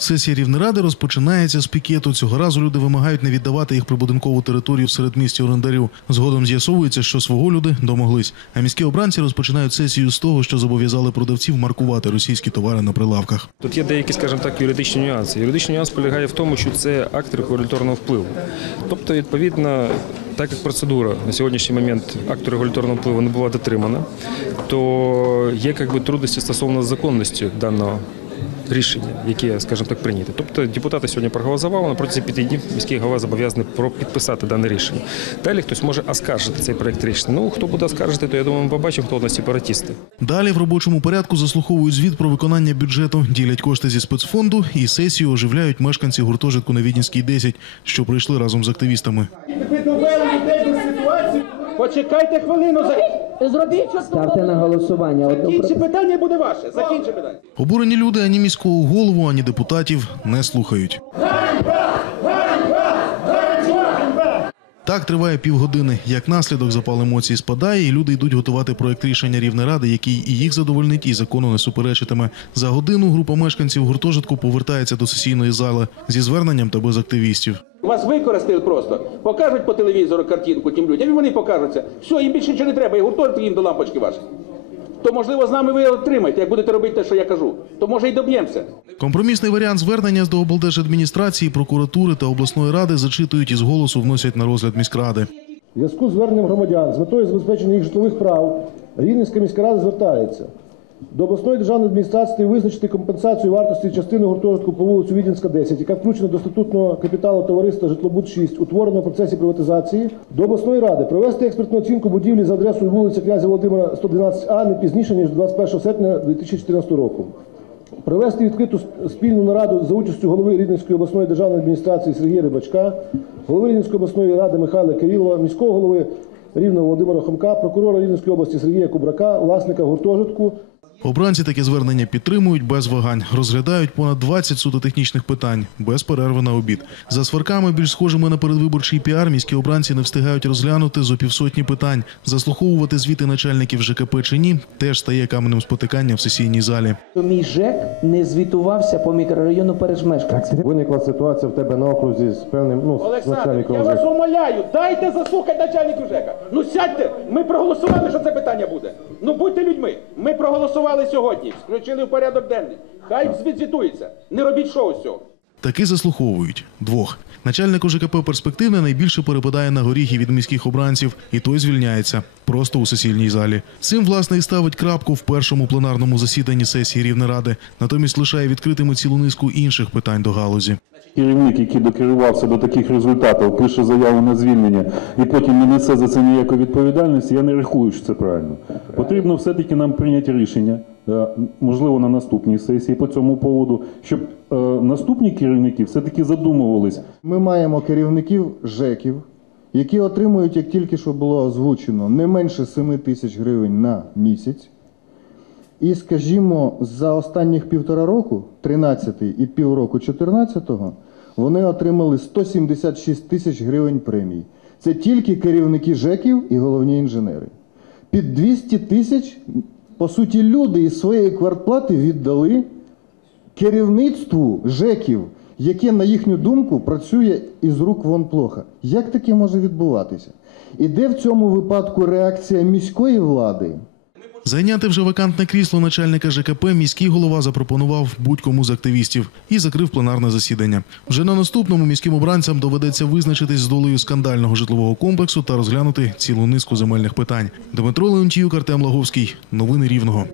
Сесія Рівнеради розпочинається з пікету. Цього разу люди вимагають не віддавати їх прибудинкову територію в середмісті орендарю. Згодом з'ясовується, що свого люди домоглись. А міські обранці розпочинають сесію з того, що зобов'язали продавців маркувати російські товари на прилавках. Тут є деякі, скажімо так, юридичні нюанси. Юридичний нюанс полягає в тому, що це акт регуляторного впливу. Тобто, відповідно, так як процедура на сьогоднішній момент акту регуляторного впливу не була дотримана, то є як би, трудності стосовно законності даного. Рішення, яке, скажімо так, прийняте. Тобто депутати сьогодні проголосували, на протязі п'яти днів міський голова зобов'язаний про- підписати дане рішення. Далі хтось може оскаржити цей проект рішення. Ну, хто буде оскаржити, то я думаю, ми побачимо, хто у нас сепаратісти. Далі в робочому порядку заслуховують звіт про виконання бюджету, ділять кошти зі спецфонду і сесію оживляють мешканці гуртожитку на Відінській 10, що прийшли разом з активістами. Почекайте хвилину. Зробіть що Ставте на голосування одну Закінчи питання буде ваше. Закінчи питання. Обурені люди ані міського голову, ані депутатів не слухають. Так триває півгодини. Як наслідок запал емоцій спадає, і люди йдуть готувати проект рішення Рівнеради, який і їх задовольнить, і закону не суперечитиме. За годину група мешканців гуртожитку повертається до сесійної зали зі зверненням та без активістів. Вас використали просто. Покажуть по телевізору картинку тим людям, і вони покажуться. Все, їм більше нічого не треба, і гуртожиток їм до лампочки ваші. То можливо з нами ви отримаєте, як будете робити те, що я кажу. То може й доб'ємося. Компромісний варіант звернення з до облдержадміністрації, прокуратури та обласної ради зачитують і з голосу вносять на розгляд міськради. Зв'язку з зверненням громадян з метою забезпечення їх житлових прав Рівненська міська рада звертається до обласної державної адміністрації визначити компенсацію вартості частини гуртожитку по вулицю Відінська 10, яка включена до статутного капіталу товариства Житлобуд 6, утвореного в процесі приватизації, до обласної ради провести експертну оцінку будівлі за адресою вулиця князя Володимира 112А не пізніше ніж 21 серпня 2014 року. Провести відкриту спільну нараду за участю голови Рівненської обласної державної адміністрації Сергія Рибачка, голови Рівненської обласної ради Михайла Кирилова, міського голови Рівного Володимира Хомка, прокурора Рівненської області Сергія Кубрака, власника гуртожитку. Обранці таке звернення підтримують без вагань, розглядають понад 20 суто технічних питань без перерви на обід. За сварками, більш схожими на передвиборчий піар, міські обранці не встигають розглянути зо півсотні питань. Заслуховувати звіти начальників ЖКП чи ні теж стає каменем спотикання в сесійній залі. Мій ЖЕК не звітувався по мікрорайону Пережмешканці. Виникла ситуація в тебе на окрузі з певним ну, Олександр, начальником. я вас умоляю, дайте заслухати начальнику ЖЕКа. Ну сядьте, ми проголосували, що це питання буде. Ну будьте людьми. Ми проголосували сьогодні, включили в порядок денний. Хай звідзвітується. Не робіть шоу з цього. Таки заслуховують двох. Начальнику ЖКП перспективне найбільше перепадає на горіхи від міських обранців, і той звільняється просто у сесійній залі. Цим власне і ставить крапку в першому пленарному засіданні сесії Рівнеради. Натомість лишає відкритими цілу низку інших питань до галузі. Керівник, який докерувався до таких результатів, пише заяву на звільнення і потім не несе за це ніякої відповідальності, я не рахую, що це правильно. Потрібно все-таки нам прийняти рішення, можливо, на наступній сесії по цьому поводу, щоб е, наступні керівники все-таки задумувались, Ми маємо керівників ЖЕКів, які отримують, як тільки що було озвучено, не менше 7 тисяч гривень на місяць. І, скажімо, за останніх півтора року, 13-й і півроку 14-го, вони отримали 176 тисяч гривень премій. Це тільки керівники ЖЕКів і головні інженери. Під 200 тисяч, по суті, люди із своєї квартплати віддали керівництву ЖЕКів, яке, на їхню думку, працює із рук вон плохо. Як таке може відбуватися? І де в цьому випадку реакція міської влади? Зайняти вже вакантне крісло начальника ЖКП міський голова запропонував будь-кому з активістів і закрив пленарне засідання. Вже на наступному міським обранцям доведеться визначитись з долею скандального житлового комплексу та розглянути цілу низку земельних питань. Дмитро Леонтіюк, Артем Лаговський. Новини Рівного.